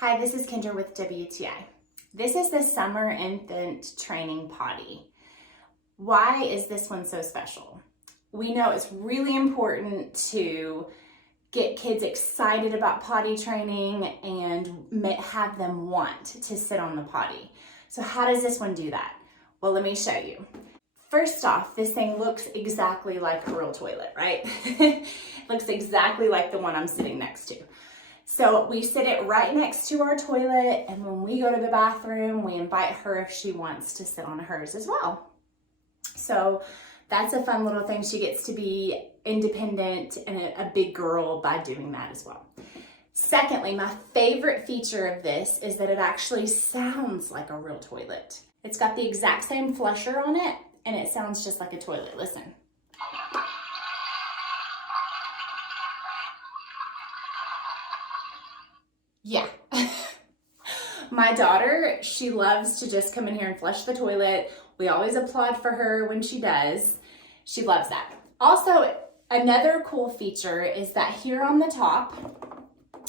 Hi, this is Kendra with WTI. This is the Summer Infant Training Potty. Why is this one so special? We know it's really important to get kids excited about potty training and have them want to sit on the potty. So how does this one do that? Well, let me show you. First off, this thing looks exactly like a real toilet, right? It looks exactly like the one I'm sitting next to. So we sit it right next to our toilet, and when we go to the bathroom, we invite her if she wants to sit on hers as well. So that's a fun little thing. She gets to be independent and a big girl by doing that as well. Secondly, my favorite feature of this is that it actually sounds like a real toilet. It's got the exact same flusher on it, and it sounds just like a toilet. Listen. Yeah. My daughter, she loves to just come in here and flush the toilet. We always applaud for her when she does. She loves that. Also, another cool feature is that here on the top,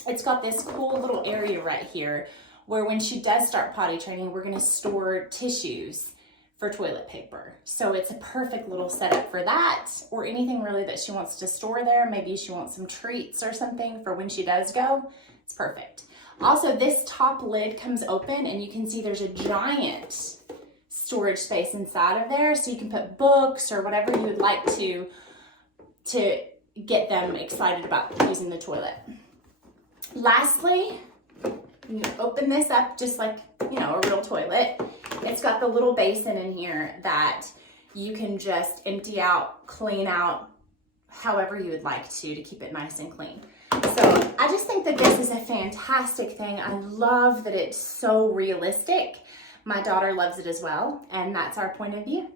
it's got this cool little area right here where when she does start potty training, we're gonna store tissues for toilet paper. So it's a perfect little setup for that, or anything really that she wants to store there. Maybe she wants some treats or something for when she does go. It's perfect. Also, this top lid comes open and you can see there's a giant storage space inside of there, so you can put books or whatever you would like to get them excited about using the toilet. Lastly, you open this up just like, a real toilet. It's got the little basin in here that you can just empty out, clean out, however you would like to keep it nice and clean. So I just think that this is a fantastic thing. I love that it's so realistic. My daughter loves it as well, and that's our point of view.